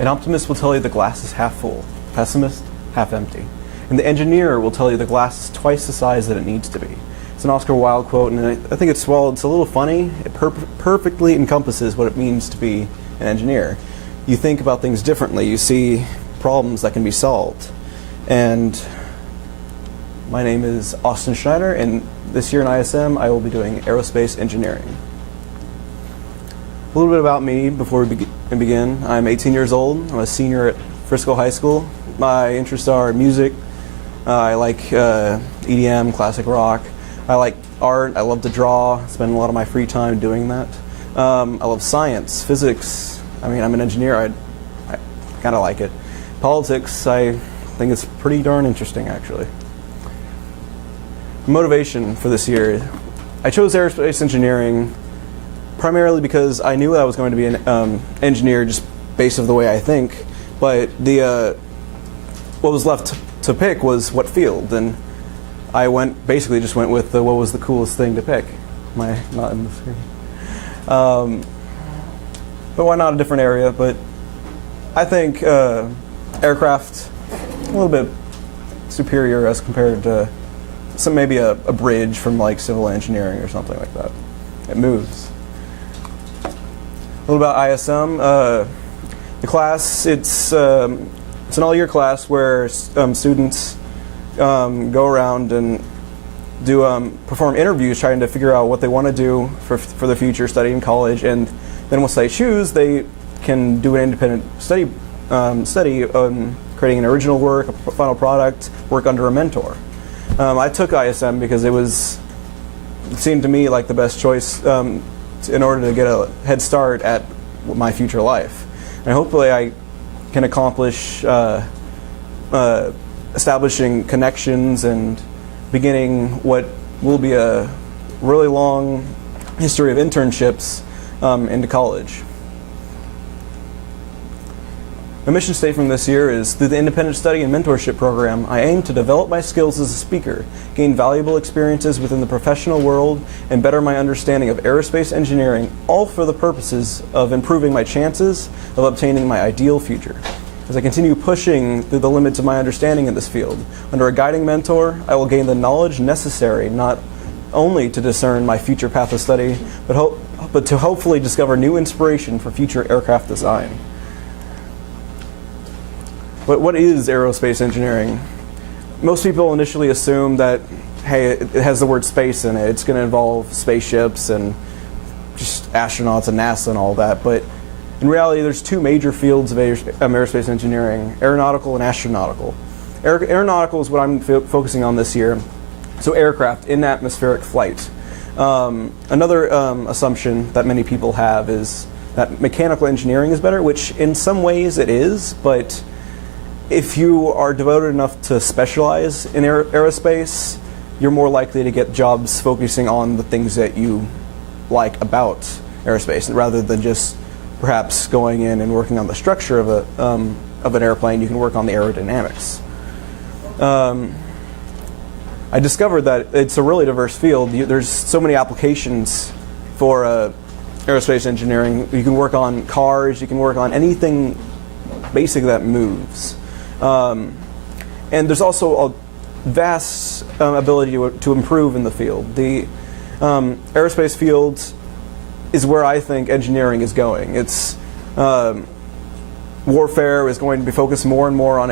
An optimist will tell you the glass is half full, pessimist, half empty. And the engineer will tell you the glass is twice the size that it needs to be. It's an Oscar Wilde quote, and I think it's a little funny. It perfectly encompasses what it means to be an engineer. You think about things differently. You see problems that can be solved. And my name is Austin Schneider, and this year in ISM I will be doing aerospace engineering. A little bit about me before we begin. I'm 18 years old. I'm a senior at Frisco High School. My interests are music. I like EDM, classic rock. I like art. I love to draw. Spend a lot of my free time doing that. I love science, physics. I mean, I'm an engineer. I kind of like it. Politics, I think it's pretty darn interesting, actually. Motivation for this year. I chose aerospace engineering primarily because I knew I was going to be an engineer just based on the way I think, but what was left to pick was what field, and I basically just went with what was the coolest thing to pick. Am I not in the screen? But why not a different area? But I think aircraft a little bit superior as compared to maybe a bridge from like civil engineering or something like that. It moves. A little about ISM. The class, it's an all-year class where students go around and perform interviews trying to figure out what they want to do for the future, study in college, and then once they choose, they can do an independent study on creating an original work, a final product, work under a mentor. I took ISM because it seemed to me like the best choice in order to get a head start at my future life. And hopefully I can accomplish establishing connections and beginning what will be a really long history of internships into college. My mission statement this year is, through the Independent Study and Mentorship Program, I aim to develop my skills as a speaker, gain valuable experiences within the professional world, and better my understanding of aerospace engineering, all for the purposes of improving my chances of obtaining my ideal future. As I continue pushing through the limits of my understanding in this field, under a guiding mentor, I will gain the knowledge necessary not only to discern my future path of study, but to hopefully discover new inspiration for future aircraft design. But what is aerospace engineering? Most people initially assume that, hey, it has the word space in it. It's going to involve spaceships and just astronauts and NASA and all that. But in reality, there's two major fields of aerospace engineering, aeronautical and astronautical. Aeronautical is what I'm focusing on this year. So aircraft in atmospheric flight. Another assumption that many people have is that mechanical engineering is better, which in some ways it is, but if you are devoted enough to specialize in aerospace, you're more likely to get jobs focusing on the things that you like about aerospace, rather than just perhaps going in and working on the structure of an airplane. You can work on the aerodynamics. I discovered that it's a really diverse field. There's so many applications for aerospace engineering. You can work on cars. You can work on anything basic that moves. And there's also a vast ability to improve in the field. The aerospace field is where I think engineering is going. It's warfare is going to be focused more and more on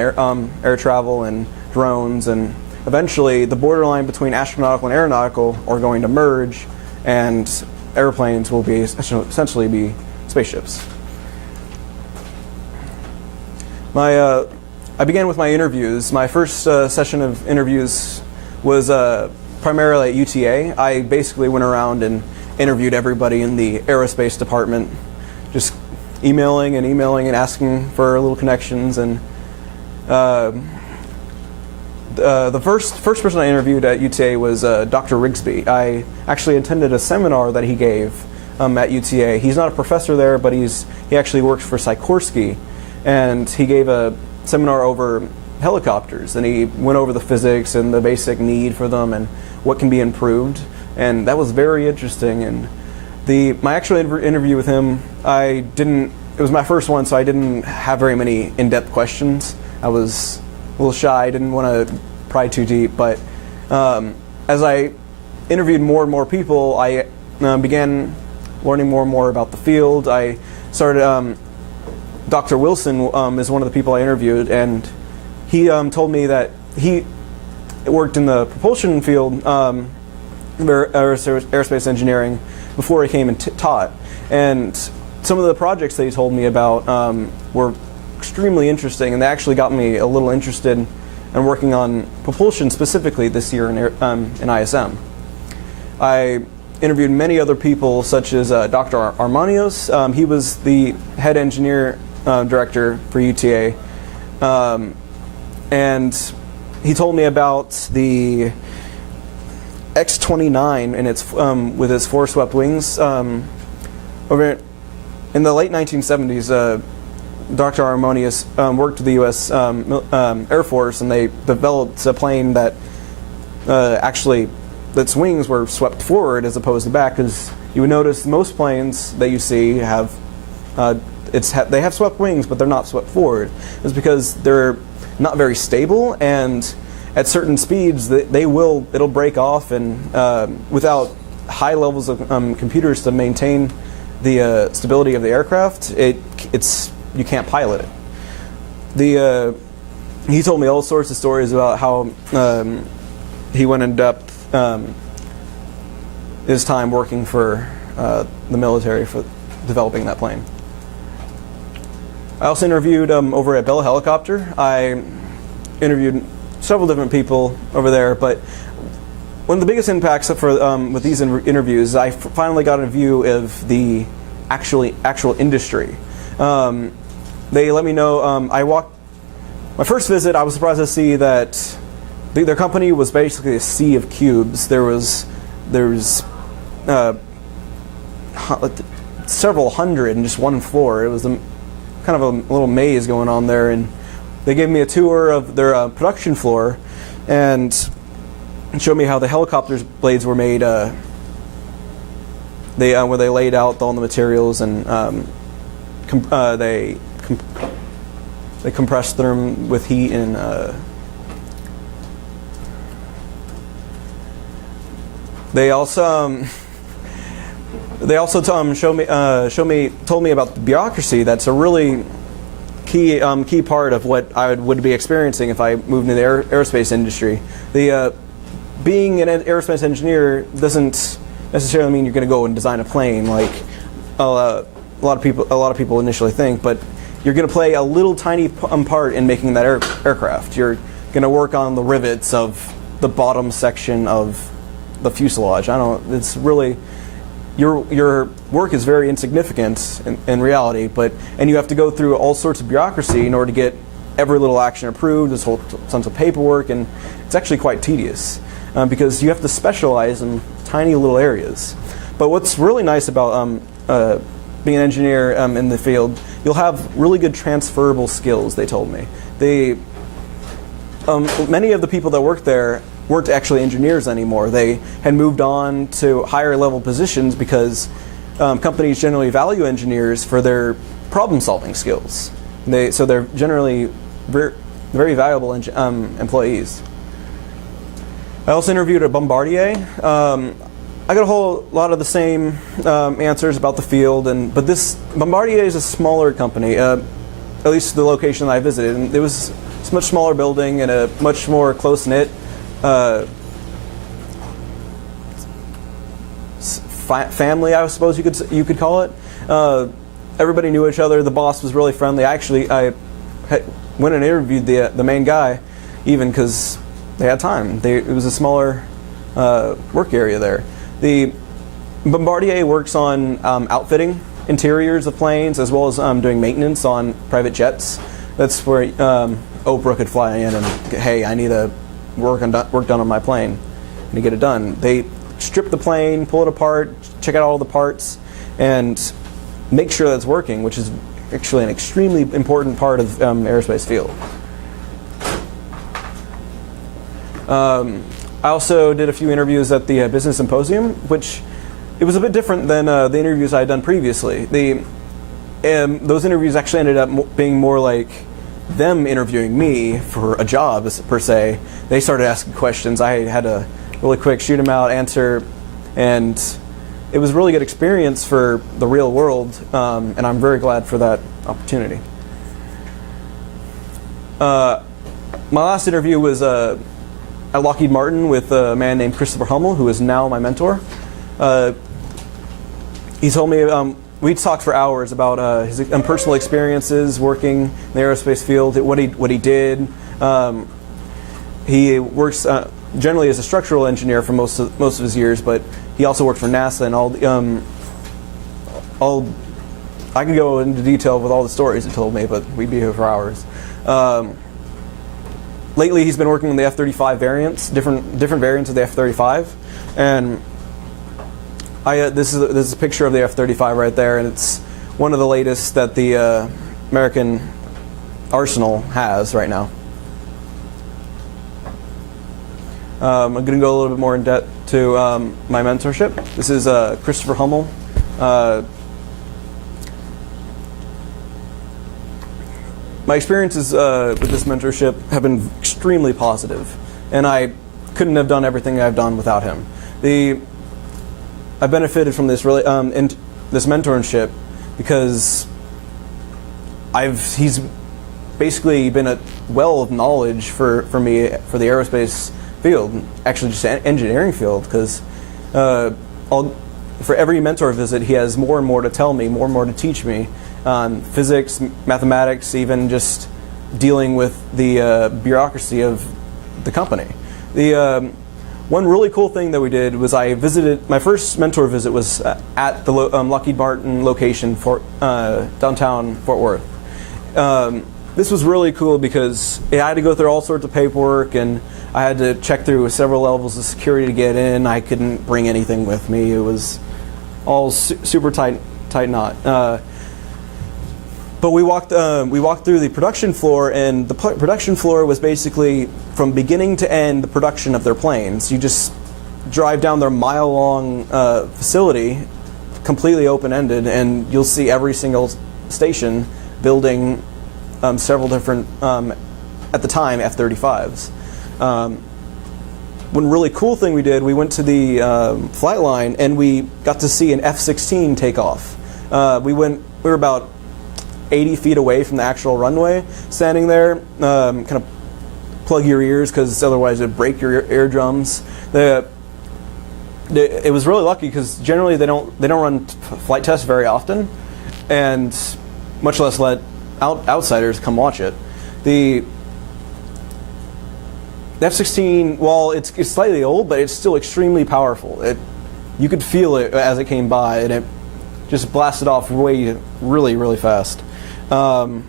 air travel and drones, and eventually the borderline between astronautical and aeronautical are going to merge, and airplanes will essentially be spaceships. I began with my interviews. My first session of interviews was primarily at UTA. I basically went around and interviewed everybody in the aerospace department, just emailing and asking for little connections. And the first person I interviewed at UTA was Dr. Rigsby. I actually attended a seminar that he gave at UTA. He's not a professor there, but he actually works for Sikorsky, and he gave a seminar over helicopters, and he went over the physics and the basic need for them and what can be improved, and that was very interesting. And my actual interview with him, I didn't it was my first one, so I didn't have very many in-depth questions. I was a little shy. I didn't want to pry too deep, but as I interviewed more and more people, I began learning more and more about the field. I started. Dr. Wilson is one of the people I interviewed, and he told me that he worked in the propulsion field, aerospace engineering, before he came and taught. And some of the projects that he told me about were extremely interesting, and they actually got me a little interested in working on propulsion specifically this year in ISM. I interviewed many other people, such as Dr. Armanios. He was the head engineer director for UTA, and he told me about the X-29 and its with its four-swept wings. Over in the late 1970s, Dr. Armonius worked with the U.S. Air Force, and they developed a plane that actually its wings were swept forward as opposed to back. Because you would notice most planes that you see have they have swept wings, but they're not swept forward. It's because they're not very stable, and at certain speeds it'll break off, and without high levels of computers to maintain the stability of the aircraft, you can't pilot it. He told me all sorts of stories about how he went in depth his time working for the military for developing that plane. I also interviewed over at Bell Helicopter. I interviewed several different people over there, but one of the biggest impacts with these interviews is I finally got a view of the actual industry. They let me know. My first visit, I was surprised to see that their company was basically a sea of cubes. There was several hundred in just one floor. It was kind of a little maze going on there, and they gave me a tour of their production floor and showed me how the helicopter's blades were made. Where they laid out all the materials, and they compressed them with heat, and they also told me about the bureaucracy. That's a really key part of what I would be experiencing if I moved into the aerospace industry. Being an aerospace engineer doesn't necessarily mean you're going to go and design a plane like a lot of people initially think, but you're going to play a little tiny part in making that aircraft. You're going to work on the rivets of the bottom section of the fuselage. It's really your work is very insignificant in reality, and you have to go through all sorts of bureaucracy in order to get every little action approved. This whole tons of paperwork, and it's actually quite tedious because you have to specialize in tiny little areas. But what's really nice about being an engineer in the field, you'll have really good transferable skills. They told me many of the people that worked there weren't actually engineers anymore. They had moved on to higher level positions because companies generally value engineers for their problem solving skills. So they're generally very, very valuable employees. I also interviewed at Bombardier. I got a whole lot of the same answers about the field, but this Bombardier is a smaller company, at least the location that I visited. And it was a much smaller building and a much more close-knit family, I suppose you could call it. Everybody knew each other. The boss was really friendly. I went and interviewed the main guy, even because they had time. It was a smaller work area there. The Bombardier works on outfitting interiors of planes as well as doing maintenance on private jets. That's where Oprah could fly in and, hey, I need work done on my plane, and to get it done. They strip the plane, pull it apart, check out all the parts, and make sure that it's working, which is actually an extremely important part of aerospace field. I also did a few interviews at the Business Symposium, which it was a bit different than the interviews I had done previously. those interviews actually ended up being more like them interviewing me for a job, per se. They started asking questions. I had to really quick shoot them out, answer, and it was a really good experience for the real world, and I'm very glad for that opportunity. My last interview was at Lockheed Martin with a man named Christopher Hummel, who is now my mentor. He told me, we talked for hours about his personal experiences working in the aerospace field, what he did. He works generally as a structural engineer for most of his years, but he also worked for NASA and I can go into detail with all the stories he told me, but we'd be here for hours. Lately, he's been working on the F-35 variants, different variants of the F-35, and this is a picture of the F-35 right there, and it's one of the latest that the American arsenal has right now. I'm going to go a little bit more in depth to my mentorship. This is Christopher Hummel. My experiences with this mentorship have been extremely positive, and I couldn't have done everything I've done without him. I benefited from this this mentorship because he's basically been a well of knowledge for me for the aerospace field, actually just engineering field, because for every mentor visit he has more and more to tell me, more and more to teach me on physics, mathematics, even just dealing with the bureaucracy of the company. One really cool thing that we did was my first mentor visit was at the Lockheed Martin location for downtown Fort Worth. This was really cool because I had to go through all sorts of paperwork, and I had to check through several levels of security to get in. I couldn't bring anything with me. It was all super tight knot. But we walked through the production floor, and the production floor was basically from beginning to end the production of their planes. You just drive down their mile-long facility, completely open-ended, and you'll see every single station building several different, at the time, F-35s. One really cool thing we did, we went to the flight line, and we got to see an F-16 take off. We were about 80 feet away from the actual runway, standing there, kind of plug your ears because otherwise it'd break your eardrums. It was really lucky because generally they don't run flight tests very often, and much less let outsiders come watch it. The F-16, while it's slightly old, but it's still extremely powerful. You could feel it as it came by, and it just blasted off really, really fast. After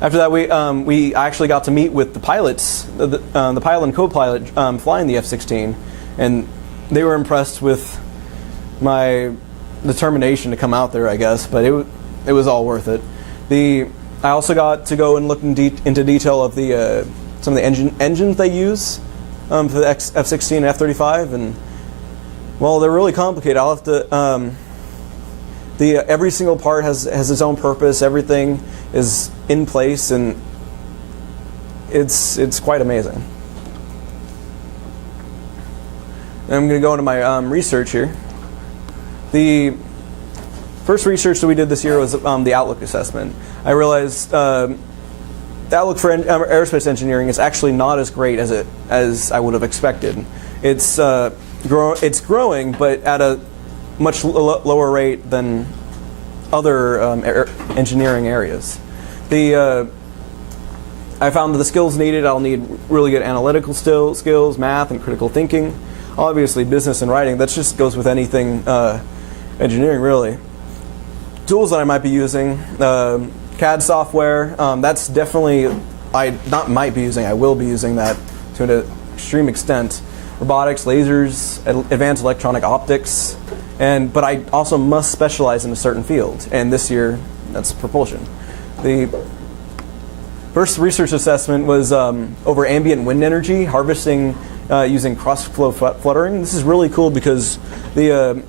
that, we actually got to meet with the pilots, the pilot and co-pilot flying the F-16, and they were impressed with my determination to come out there, I guess. But it was all worth it. I also got to go and look into detail of some of the engines they use for the F-16 and F-35, and well, they're really complicated. I'll have to. Every single part has its own purpose. Everything is in place, and it's quite amazing. And I'm going to go into my research here. The first research that we did this year was the Outlook assessment. I realized the outlook for aerospace engineering is actually not as great as I would have expected. It's growing, but at a much lower rate than other engineering areas. I found that the skills needed, I'll need really good analytical skills, math, and critical thinking. Obviously, business and writing, that just goes with anything engineering, really. Tools that I might be using, CAD software, that's definitely, I will be using that to an extreme extent. Robotics, lasers, advanced electronic optics, but I also must specialize in a certain field, and this year that's propulsion. The first research assessment was over ambient wind energy, harvesting using cross-flow fluttering. This is really cool because the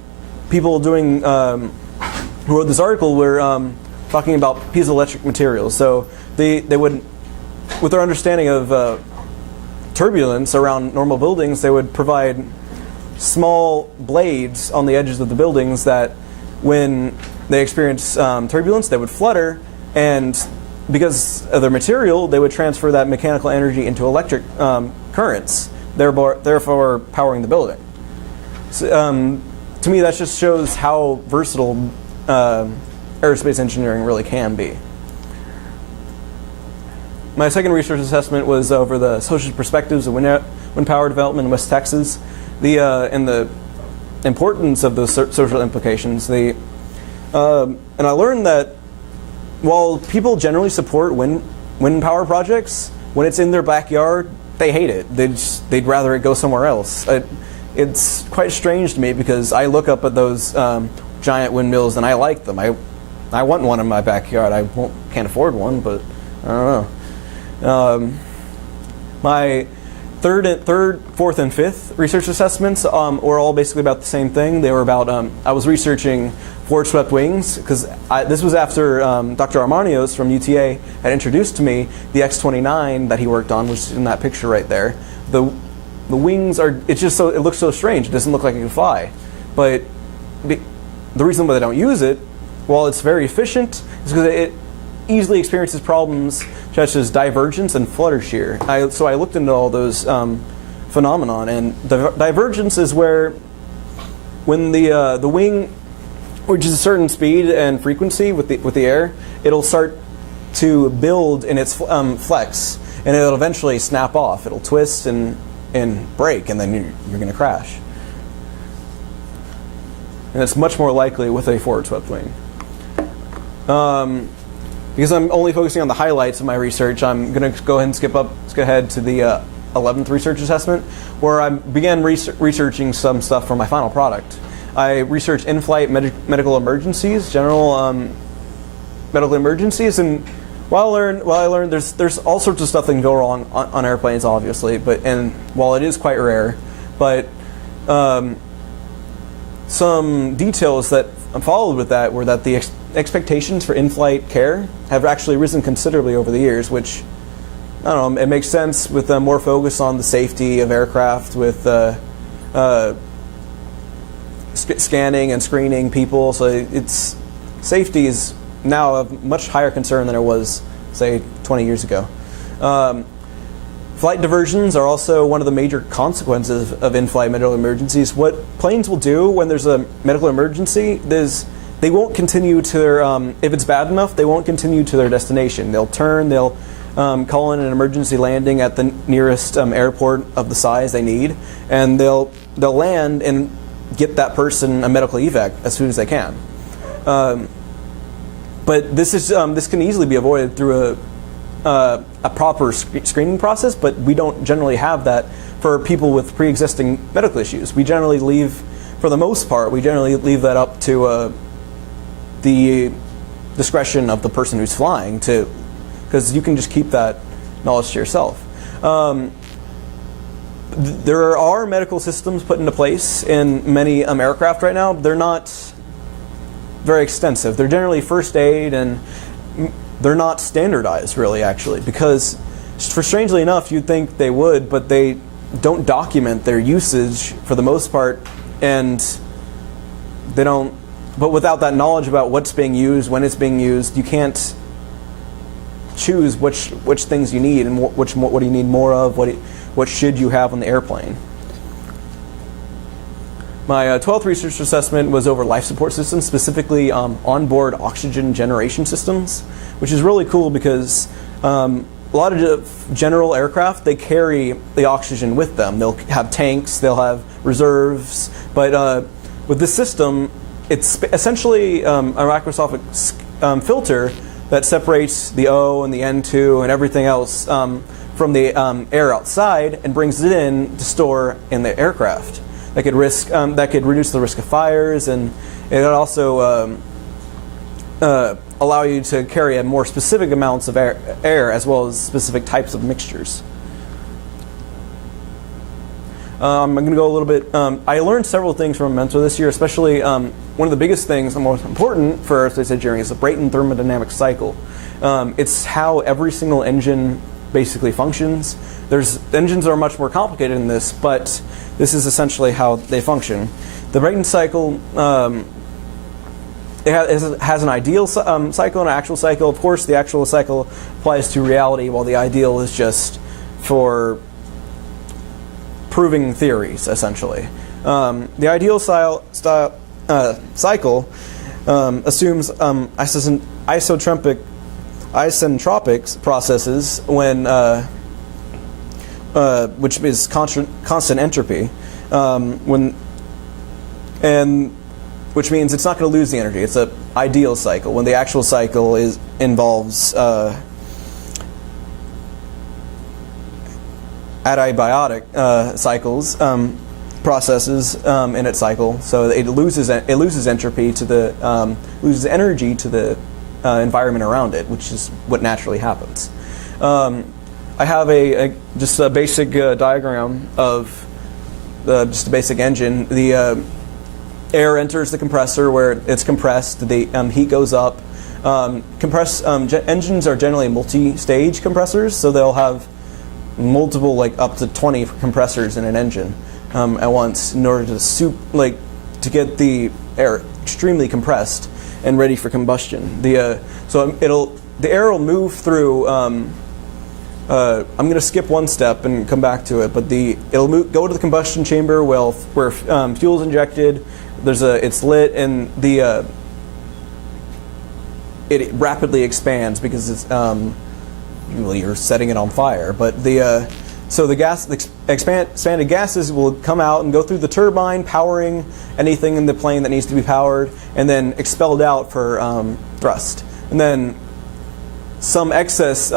people doing who wrote this article were talking about piezoelectric materials. So they would, with their understanding of turbulence around normal buildings, they would provide small blades on the edges of the buildings that when they experience turbulence, they would flutter, and because of their material, they would transfer that mechanical energy into electric currents, therefore powering the building. So, to me, that just shows how versatile aerospace engineering really can be. My second research assessment was over the social perspectives of wind power development in West Texas, and the importance of those social implications. And I learned that while people generally support wind power projects, when it's in their backyard, they hate it. They'd rather it go somewhere else. It's quite strange to me because I look up at those giant windmills and I like them. I want one in my backyard. I can't afford one, but I don't know. My third, fourth, and fifth research assessments were all basically about the same thing. They were about, I was researching forward-swept wings, because this was after Dr. Armanios from UTA had introduced to me the X-29 that he worked on, which is in that picture right there. The wings are, it looks so strange. It doesn't look like it can fly. But the reason why they don't use it, while it's very efficient, is because it easily experiences problems such as divergence and flutter shear. So I looked into all those phenomenon, and divergence is where when the wing reaches a certain speed and frequency with the air, it'll start to build in its flex, and it'll eventually snap off. It'll twist and break, and then you're going to crash. And it's much more likely with a forward-swept wing. Because I'm only focusing on the highlights of my research, I'm going to go ahead and skip ahead to the 11th research assessment, where I began researching some stuff for my final product. I researched in-flight medical emergencies, general medical emergencies, and while I learned there's all sorts of stuff that can go wrong on airplanes, obviously, and while it is quite rare, but some details that followed with that were that the expectations for in-flight care have actually risen considerably over the years, which, I don't know, it makes sense with more focus on the safety of aircraft, with scanning and screening people. So safety is now a much higher concern than it was, say, 20 years ago. Flight diversions are also one of the major consequences of in-flight medical emergencies. What planes will do when there's a medical emergency is they won't continue to their, if it's bad enough, they won't continue to their destination. They'll turn, they'll call in an emergency landing at the nearest airport of the size they need, and they'll land and get that person a medical evac as soon as they can. But this can easily be avoided through a proper screening process, but we don't generally have that for people with pre-existing medical issues. We generally leave, for the most part, that up to the discretion of the person who's flying, because you can just keep that knowledge to yourself. There are medical systems put into place in many aircraft right now. They're not very extensive. They're generally first aid, and they're not standardized, really, actually, because, strangely enough, you'd think they would, but they don't document their usage for the most part, and they don't. But without that knowledge about what's being used, when it's being used, you can't choose which things you need and what do you need more of, what should you have on the airplane. My 12th research assessment was over life support systems, specifically onboard oxygen generation systems, which is really cool because a lot of general aircraft, they carry the oxygen with them. They'll have tanks, they'll have reserves, but with this system, it's essentially a microscopic filter that separates the O and the N2 and everything else from the air outside and brings it in to store in the aircraft. That could reduce the risk of fires, and it would also allow you to carry more specific amounts of air as well as specific types of mixtures. I'm going to go a little bit. I learned several things from a mentor this year, especially one of the biggest things, the most important for aerospace engineering, is the Brayton thermodynamic cycle. It's how every single engine basically functions. There's engines that are much more complicated than this, but this is essentially how they function. The Brayton cycle it has an ideal cycle and an actual cycle. Of course, the actual cycle applies to reality, while the ideal is just for proving theories, essentially. The ideal cycle assumes isentropic processes when, which is constant entropy, which means it's not going to lose the energy. It's an ideal cycle. When the actual cycle involves adiabatic cycles, processes in its cycle, so it loses entropy to the loses energy to the environment around it, which is what naturally happens. I have just a basic diagram of just a basic engine. The air enters the compressor where it's compressed. The heat goes up. Engines are generally multi-stage compressors, so they'll have multiple, like up to 20 compressors in an engine at once in order to get the air extremely compressed and ready for combustion. The air will move through. I'm going to skip one step and come back to it, but it'll go to the combustion chamber where fuel is injected. It's lit, and it rapidly expands because it's you're setting it on fire. But the expanded gases will come out and go through the turbine, powering anything in the plane that needs to be powered, and then expelled out for thrust. And then some excess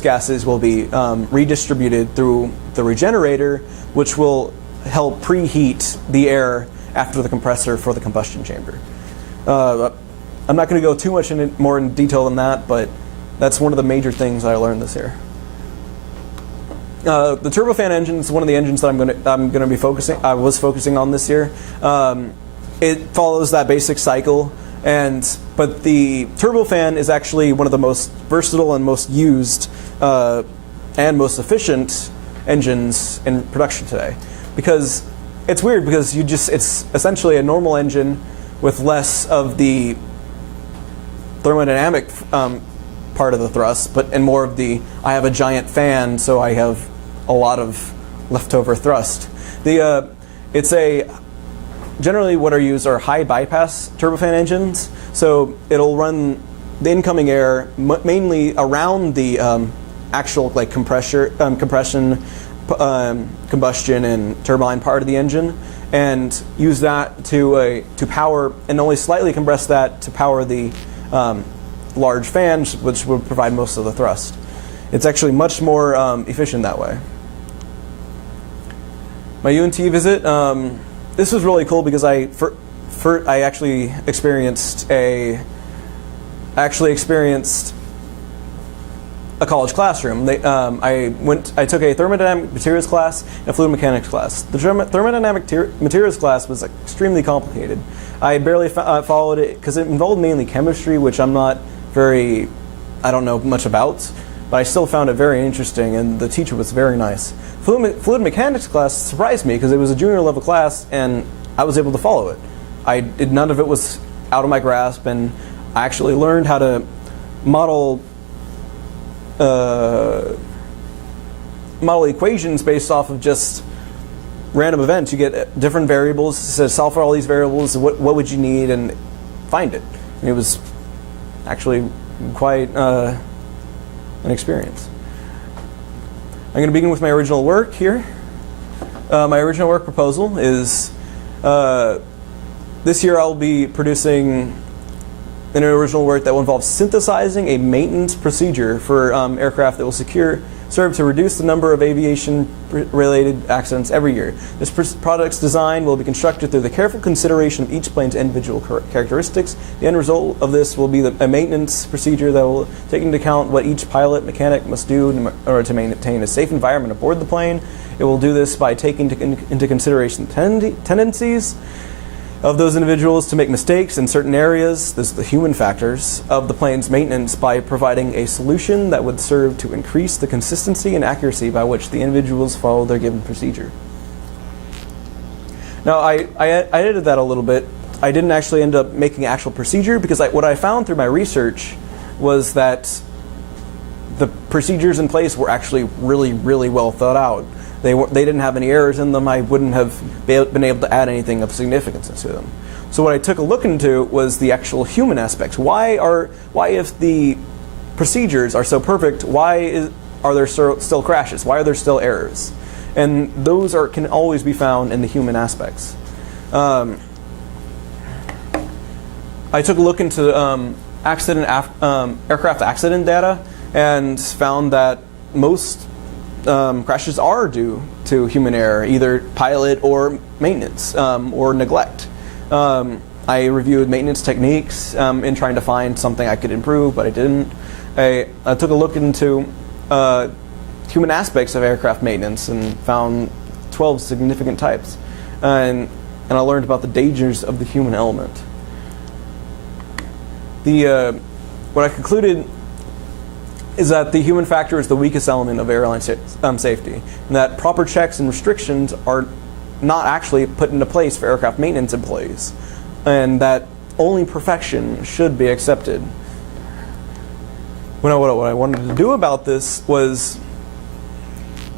gases will be redistributed through the regenerator, which will help preheat the air after the compressor for the combustion chamber. I'm not going to go too much more in detail than that, but that's one of the major things I learned this year. The turbofan engine is one of the engines that I was focusing on this year. It follows that basic cycle, but the turbofan is actually one of the most versatile and most used and most efficient engines in production today. Because it's weird, because it's essentially a normal engine with less of the thermodynamic part of the thrust, and more of I have a giant fan, so I have a lot of leftover thrust. Generally what are used are high bypass turbofan engines, so it'll run the incoming air mainly around the actual compression, combustion, and turbine part of the engine, and use that to power, and only slightly compress that to power the large fans, which will provide most of the thrust. It's actually much more efficient that way. My UNT visit, this was really cool because I actually experienced a college classroom. I took a thermodynamic materials class and a fluid mechanics class. The thermodynamic materials class was extremely complicated. I barely followed it because it involved mainly chemistry, which I don't know much about, but I still found it very interesting, and the teacher was very nice. Fluid mechanics class surprised me because it was a junior level class and I was able to follow it. None of it was out of my grasp, and I actually learned how to model equations based off of just random events. You get different variables, it says solve for all these variables, what would you need, and find it. And it was actually quite an experience. I'm going to begin with my original work here. My original work proposal is this year I'll be producing an original work that will involve synthesizing a maintenance procedure for aircraft that will serve to reduce the number of aviation-related accidents every year. This product's design will be constructed through the careful consideration of each plane's individual characteristics. The end result of this will be a maintenance procedure that will take into account what each pilot mechanic must do in order to maintain a safe environment aboard the plane. It will do this by taking into consideration tendencies of those individuals to make mistakes in certain areas, this is the human factors, of the plane's maintenance by providing a solution that would serve to increase the consistency and accuracy by which the individuals follow their given procedure. Now, I edited that a little bit. I didn't actually end up making an actual procedure because what I found through my research was that the procedures in place were actually really, really well thought out. They didn't have any errors in them. I wouldn't have been able to add anything of significance to them. So what I took a look into was the actual human aspects. Why if the procedures are so perfect, are there still crashes? Why are there still errors? And those can always be found in the human aspects. I took a look into aircraft accident data and found that most crashes are due to human error, either pilot or maintenance or neglect. I reviewed maintenance techniques in trying to find something I could improve, but I didn't. I took a look into human aspects of aircraft maintenance and found 12 significant types. And I learned about the dangers of the human element. What I concluded is that the human factor is the weakest element of airline safety, and that proper checks and restrictions are not actually put into place for aircraft maintenance employees, and that only perfection should be accepted. What I wanted to do about this was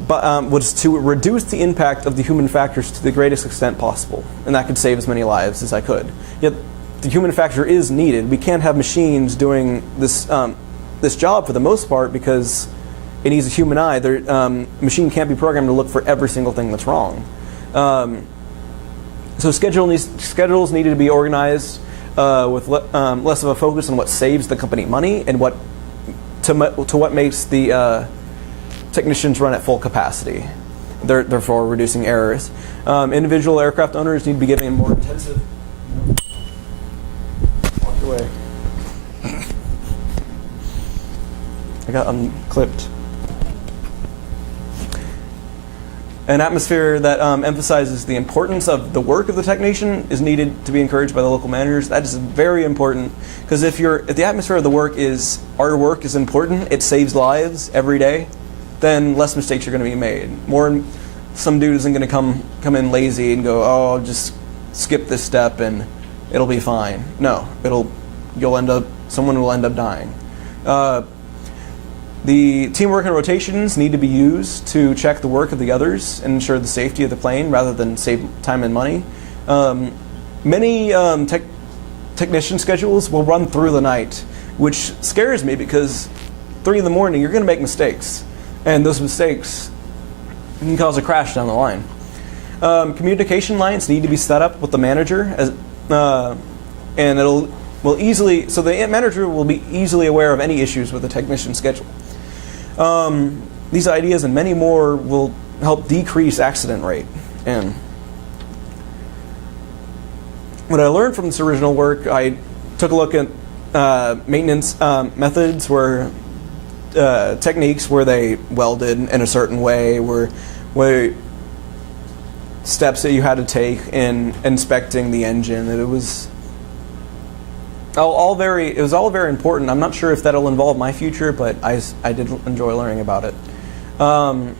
to reduce the impact of the human factors to the greatest extent possible, and that could save as many lives as I could. Yet the human factor is needed. We can't have machines doing this job for the most part because it needs a human eye. The machine can't be programmed to look for every single thing that's wrong. So schedules needed to be organized with less of a focus on what saves the company money and what makes the technicians run at full capacity, therefore reducing errors. Individual aircraft owners need to be given a more intensive... Walked away. I got unclipped. An atmosphere that emphasizes the importance of the work of the technician is needed to be encouraged by the local managers. That is very important because if the atmosphere of the work is our work is important, it saves lives every day, then less mistakes are going to be made. Some dude isn't going to come in lazy and go, oh, I'll just skip this step and it'll be fine. No, someone will end up dying. The teamwork and rotations need to be used to check the work of the others and ensure the safety of the plane rather than save time and money. Many technician schedules will run through the night, which scares me because 3 in the morning you're going to make mistakes, and those mistakes can cause a crash down the line. Communication lines need to be set up with the manager, and the manager will be easily aware of any issues with the technician schedule. These ideas and many more will help decrease accident rate. And what I learned from this original work, I took a look at maintenance methods techniques where they welded in a certain way, where steps that you had to take in inspecting the engine. It was all very important. I'm not sure if that'll involve my future, but I did enjoy learning about it. Now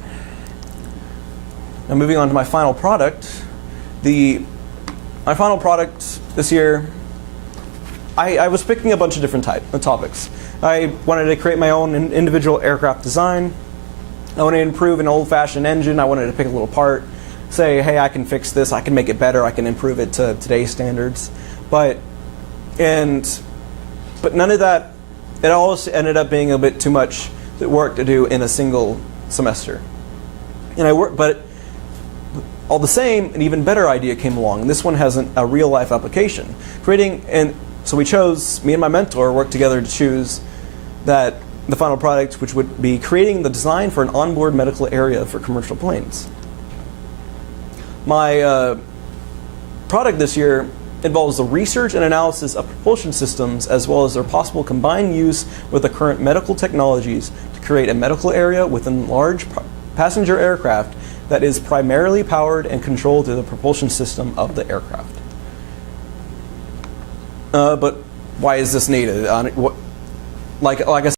moving on to my final product. My final product this year, I was picking a bunch of different topics. I wanted to create my own individual aircraft design. I wanted to improve an old-fashioned engine. I wanted to pick a little part, say, hey, I can fix this, I can make it better, I can improve it to today's standards. But none of that, it all ended up being a bit too much work to do in a single semester. But all the same, an even better idea came along, and this one has a real-life application. So me and my mentor worked together to choose that the final product, which would be creating the design for an onboard medical area for commercial planes. My product this year involves the research and analysis of propulsion systems as well as their possible combined use with the current medical technologies to create a medical area within large passenger aircraft that is primarily powered and controlled through the propulsion system of the aircraft. But why is this needed? Like I said,